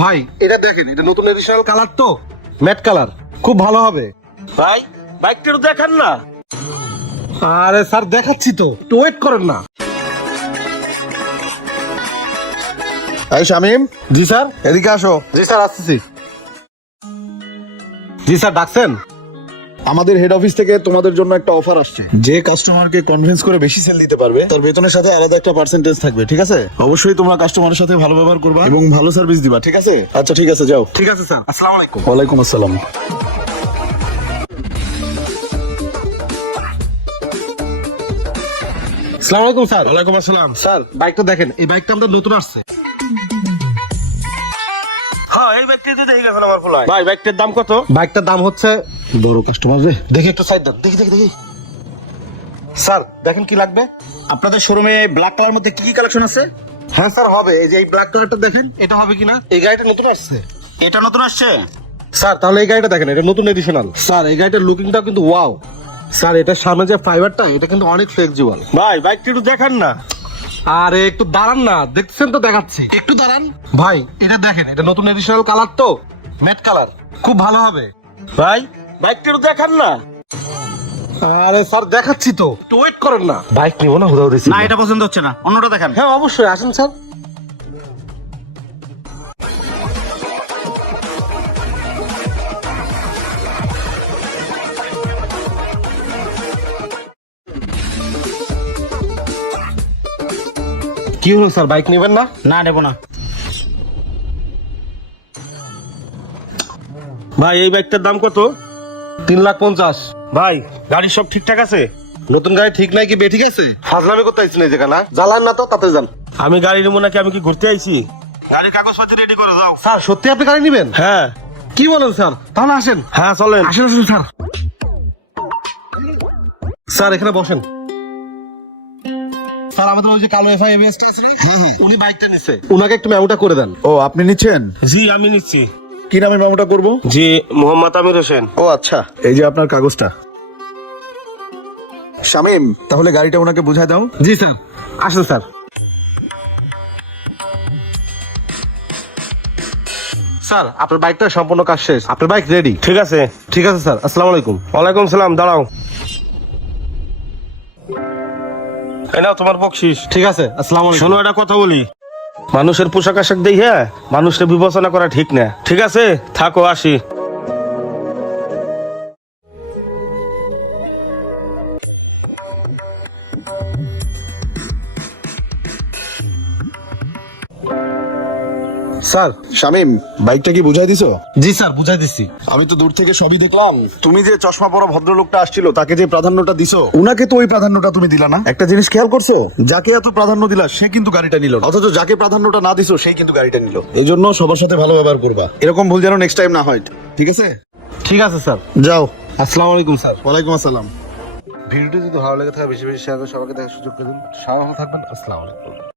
ভাই এটা দেখেন, এটা নতুন এডিশনাল কালার তো, ম্যাট কালার, খুব ভালো হবে। ভাই বাইকটা একটু দেখান না। আরে স্যার দেখাচ্ছি তো, একটু ওয়েট করেন না। এই শামিম, জি স্যার। এদিকে আসো। জি স্যার, আসতেছি। জি স্যার, ডাকছেন? আমাদের হেড অফিস থেকে তোমাদের জন্য একটা অফার আসছে। যে কাস্টমারকে কনভিন্স করে বেশি সেল দিতে পারবে তার বেতনের সাথে আলাদা একটা পার্সেন্টেজ থাকবে, ঠিক আছে? অবশ্যই তোমরা কাস্টমারের সাথে ভালো ব্যবহার করবা এবং ভালো সার্ভিস দিবা, ঠিক আছে? আচ্ছা ঠিক আছে, যাও। ঠিক আছে স্যার, আসসালামু আলাইকুম। ওয়ালাইকুম আসসালাম। আসসালামু আলাইকুম স্যার। ওয়ালাইকুম আসসালাম। স্যার বাইকটা দেখেন, এই বাইকটা আমাদের নতুন আসছে। হ্যাঁ এই বাইকটা তো দেখে গেছেন আমার ফলাই। ভাই বাইকটার দাম কত? বাইকটার দাম হচ্ছে, বড় কাস্টমার রে। দেখি একটু সাইড দেন, দেখি দেখি দেখি। স্যার দেখেন কি লাগবে। আপনাদের শোরুমে ব্ল্যাক কালার মধ্যে কি কি কালেকশন আছে? হ্যাঁ স্যার হবে, এই যে এই ব্ল্যাক কালারটা দেখেন, এটা হবে কিনা। এই গাড়িটা নতুন আসছে এটা নতুন আসছে। স্যার, তাহলে এই গাড়িটা দেখেন, এটা নতুন এডিশনাল। স্যার এই গাড়িটার লুকিংটা কিন্তু ওয়াও। স্যার এটার সামনে যে ফাইবারটা, এটা কিন্তু অনেক ফ্লেক্সিবল। ভাই বাইকটা একটু দেখান না। আরে একটু দাঁড়ান না, দেখছেন তো দেখাচ্ছি, একটু দাঁড়ান। ভাই এটা দেখেন, এটা নতুন এডিশনাল কালার তো, ম্যাট কালার, খুব ভালো হবে। ভাই বাইকটা একটু দেখান না। আরে স্যার দেখাচ্ছি তো, একটু ওয়েট করেন না। বাইক নিবো না হুদাহুদি। না এটা পছন্দ হচ্ছে না, অন্যটা দেখান। হ্যাঁ অবশ্যই, আসেন স্যার। কি হলো স্যার, বাইক নেবেন না? না নেবো না। ভাই এই বাইকটার দাম কত? 3,50,000। ভাই গাড়ি সব ঠিকঠাক আছে? নতুন গাড়ি ঠিক নাই কি বে ঠিক আছে? ফাজলামি করতে আইছি না যেখানে, জ্বালান না তো, তাতে যান। আমি গাড়ি নেবো নাকি, আমি কি ঘুরতে আইছি? গাড়ির কাগজপত্র রেডি করে যাও। স্যার সত্যি আপনি গাড়ি নেবেন? হ্যাঁ কি বলেন স্যার, তাহলে আসেন। হ্যাঁ চলেন। আসেন আসেন স্যার। স্যার এখানে বসেন। স্যার আমাদের ওই যে কালো এফআইএস টা আছে, উনি বাইকটা নিছে, উনাকে একটু মেমোটা করে দেন। ও আপনি নিচ্ছেন? জি আমি নিচ্ছি। কি নামে মেমোটা করব? জি মোহাম্মদ আমির হোসেন। ও আচ্ছা, এই যে আপনার কাগজটা। শামিম, তাহলে গাড়িটা ওনাকে বুঝায় দাও। জি স্যার, আসেন স্যার। স্যার আপনার বাইকটা সম্পূর্ণ কাজ শেষ, আপনার বাইক রেডি। ঠিক আছে। ঠিক আছে স্যার, আসসালামু আলাইকুম। ওয়ালাইকুম সালাম। দাঁড়াও, এই নাও তোমার বকশিস। ঠিক আছে, আসসালামু আলাইকুম। শোনো একটা কথা বলি, মানুষের পোশাক আশাক দেখে মানুষের বিবেচনা করা ঠিক না। ঠিক আছে থাকো, আসি। স্যার। শামিম, বাইকটা কি বুঝাই দিছো? জি স্যার, বুঝাই দিচ্ছি। আমি তো দূর থেকে সবই দেখলাম। তুমি যে চশমা পরা ভদ্রলোকটা আসছিল তাকে যে প্রাধান্যটা দিছো, উনাকে তো ওই প্রাধান্যটা তুমি দিলা না। একটা জিনিস খেয়াল করছো, যাকে এত প্রাধান্য দিলা সে কিন্তু গাড়িটা নিল না, অথচ যাকে প্রাধান্যটা না দিছো সেই কিন্তু গাড়িটা নিল। এই জন্য সবার সাথে ভালো ব্যবহার করবা, এরকম ভুল যেন নেক্সট টাইম না হয়, ঠিক আছে? ঠিক আছে স্যার, যাও। আসসালামু আলাইকুম স্যার। ওয়ালাইকুম আসসালাম। ভিডিওটি যদি ভালো লেগে থাকে বেশি বেশি শেয়ার করে সবাইকে দেখার সুযোগ করে দিন। সবাই ভালো থাকবেন, আসসালামু আলাইকুম।